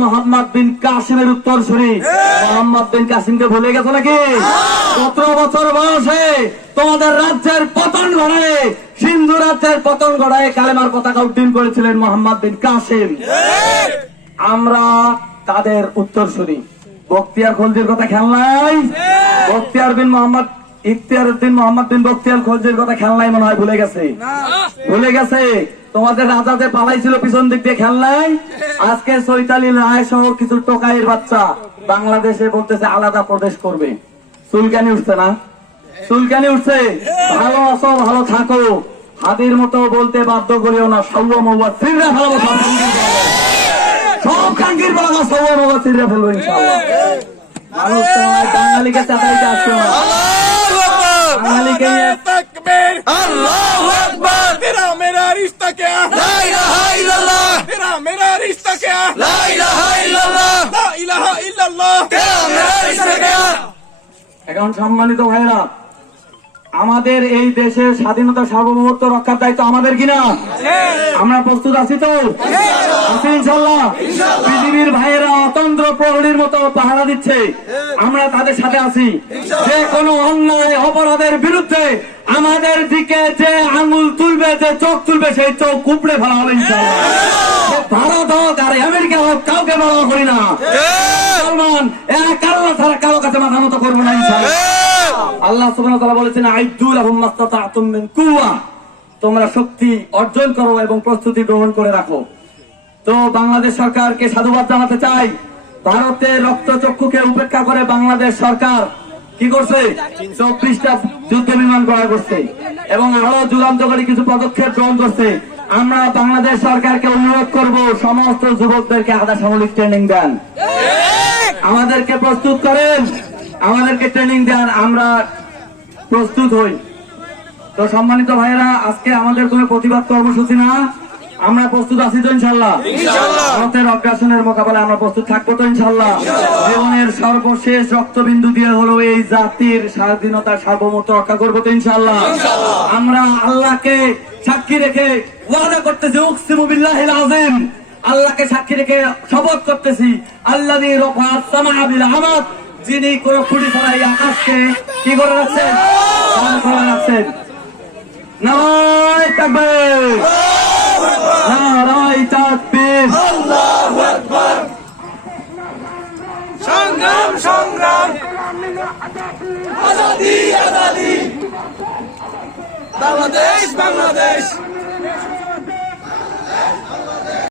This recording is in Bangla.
মোহাম্মদ বিন কাসিমের উত্তরসূরি মোহাম্মদ বিন কাসিমকে ভুলে গেছো নাকি? 17 বছর বয়সে তোমাদের রাজ্যের পতন ঘটায়, সিন্ধু রাজ্যের পতন ঘটায় কালেমার পতাকা উড্ডীন করেছিলেন মোহাম্মদ বিন কাসিম। আমরা তাদের উত্তরসূরি। বখতিয়ার খলজির কথা খেয়াল নাই? বখতিয়ার বিন মোহাম্মদ ইখতিয়ার উদ্দিন মোহাম্মদ বিন বখতিয়ার খলজির কথা খেয়াল নাই? মনে হয় ভুলে গেছে। ভুলে গেছে। তোমাদের রাজাদের পালাইছিল পিছন দিক দিয়ে, খেয়াল নাই? আজকে চৈতালি রায় সহ কিছু টোকাইয়ের বাচ্চা বাংলাদেশে বলতেছে আলাদা প্রদেশ করবে। চুলকানি উঠছে না? চুলকানি উঠছে। ভালো আছো, ভালো থাকো, হাদির মতো বলতে বাধ্য করিও না। সৌয়া মৌয়া ফিরে ফেলবো, সব খাঙ্গির বাংলা সৌয়া মৌয়া ফিরে ফেলবো ইনশাআল্লাহ। মানুষ বাঙালিকে চাটাইতে আসছে না, বাঙালিকে अल्लाहु अकबर। तेरा मेरा रिश्ता क्या? ला इलाहा इल्लल्लाह। तेरा मेरा रिश्ता क्या? ला इलाहा इल्लल्लाह। ला इलाहा इल्लल्लाह। तेरा मेरा रिश्ता क्या? এখন সম্মানিত ভাইরা, আমাদের এই দেশের স্বাধীনতা সার্বভৌমত্ব রক্ষার দায়িত্ব আমাদের কিনা? আমরা প্রস্তুত আছি তো? আছি ইনশাআল্লাহ। পৃথিবীর ভাইয়েরা অতন্ত্র প্রহরীর মতো পাহারা দিচ্ছে, আমরা তাদের সাথে আছি। যে কোনো অন্যায় অপরাধের বিরুদ্ধে আমাদের দিকে যে আঙুল তুলবে, যে চোখ তুলবে, সেই চোখ উপড়ে ফেলা হবে ইনশাআল্লাহ। ভারত হোক আর আমেরিকা হোক, কাউকে বলা করি না। মুসলমান এক আল্লাহ ছাড়া কারো কাছে মাথা নত করবো না ইনশাআল্লাহ। আল্লাহ সুবহানাহু ওয়া তাআলা বলেছেন, আইদু লাহুম মাসতাতা'তুম মিন কুওয়া। তোমরা শক্তি অর্জন করো এবং প্রস্তুতি গ্রহণ করে রাখো। তো বাংলাদেশ সরকারকে সাধুবাদ জানাতে চাই। ভারতের রক্তচক্ষুকে উপেক্ষা করে বাংলাদেশ সরকার কি করছে? 24টা যুদ্ধ বিমান ক্রয় করছে এবং আরো যুগান্তকারী কিছু পদক্ষেপ গ্রহণ করছে। আমরা বাংলাদেশ সরকারকে অনুরোধ করব, সমস্ত যুবকদেরকে আধা সামরিক ট্রেনিং দেন, আমাদেরকে প্রস্তুত করেন, আমাদেরকে ট্রেনিং দেন, আমরা প্রস্তুত হই। তো সম্মানিত ভাইয়েরা, আজকে আমাদের কোনো প্রতিবাদ কর্মসূচি না, আমরা প্রস্তুত আছি তো ইনশাআল্লাহ। ভারতের অগ্রাসনের মোকাবেলায় আমরা প্রস্তুত থাকবো তো ইনশাআল্লাহ। জীবনের সর্বশেষ রক্তবিন্দু দিয়ে হলো এই জাতির স্বাধীনতার সার্বভৌমত্ব রক্ষা করবো তো ইনশাআল্লাহ। আমরা আল্লাহকে সাক্ষী রেখে ওয়াদা করতেছি, উকসিমু বিল্লাহিল আযীম, আল্লাহকে সাক্ষী রেখে শপথ করতেছি, আল্লাযী রাফা'আস সামা'a বিল আমাদ, যিনি কোন খুঁটি ছাড়াই আকাশকে কি করে রাখছেন? করে রাখছেন। নারায়ে তাকবীর, নারায়ে তাকবীর, আল্লাহু আকবার। সংগ্রাম সংগ্রাম, আজাদি আজাদি, বাংলাদেশ বাংলাদেশ।